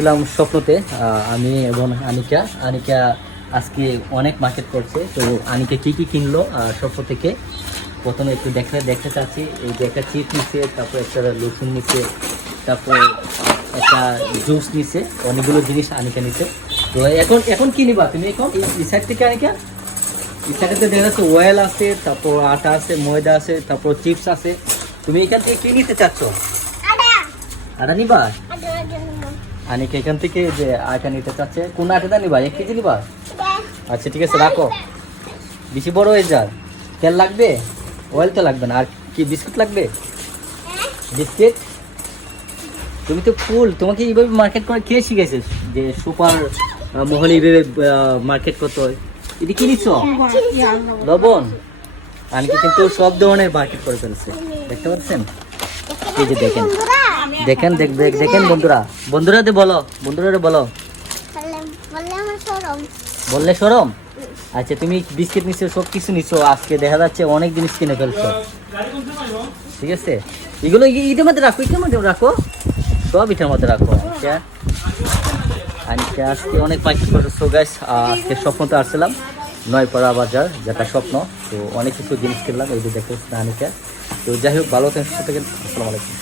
আসছিলাম স্বপ্নতে, আমি এবং আনিকা। আনিকা আজকে অনেক মার্কেট করছে, তো আনিকা কি কি কিনলো স্বপ্ন থেকে প্রথমে একটু দেখতে চাচ্ছি। এই যে একটা চিপ নিচ্ছে, তারপর একটা লসুন নিচ্ছে, তারপর একটা জুস নিচ্ছে, অনেকগুলো জিনিস আনিকা নিচ্ছে। তো এখন এখন কি নিবা তুমি? এখন এই সাইড থেকে আনিকা, এই সাইডে দেখা যাচ্ছে অয়েল আছে, তারপর আটা আছে, ময়দা আছে, তারপর চিপস আছে। তুমি এখান থেকে কি নিতে চাচ্ছ? আটা নিবা? আনিকা এখান থেকে যে আটা নিতে চাচ্ছে, কোন আটাটা নিবা? 1 কেজি নিবা? আচ্ছা ঠিক আছে, রাখো। বেশি বড় হয়ে যার। তেল লাগবে? অয়েল তো লাগবে না। আর কি বিস্কুট লাগবে? বিস্কিট? তুমি তো ফুল, তোমাকে এইভাবে মার্কেট করে কে শিখেছে যে সুপার মহলে এইভাবে মার্কেট করতে হয়? এটি কি নিচ্ছ? লবণ? আনিকা কিন্তু সব ধরনের মার্কেট করে ফেলছে, দেখতে পাচ্ছেন? এই যে দেখেন দেখেন দেখেন বন্ধুরা, বলো, বন্ধুরা বলো, বললে শরম? আচ্ছা তুমি বিস্কিট নিচ্ছ, সব কিছু নিচ্ছ, আজকে দেখা যাচ্ছে অনেক জিনিস কিনে ফেলছো, ঠিক আছে? এগুলো ইটের মধ্যে রাখো, ইটের মধ্যে রাখো, সব ইটের মধ্যে রাখো। আচ্ছা আনিকা আজকে অনেক মাইক করছো গাইস। আজকে স্বপ্নতে আসছিলাম নয়পাড়া বাজার, যেটা স্বপ্ন। তো অনেক কিছু জিনিস কিনলাম, এই যে দেখতে আনিকা। তো যাই হোক, ভালো থাকেন, সুস্থ থাকেন। আসসালামু আলাইকুম।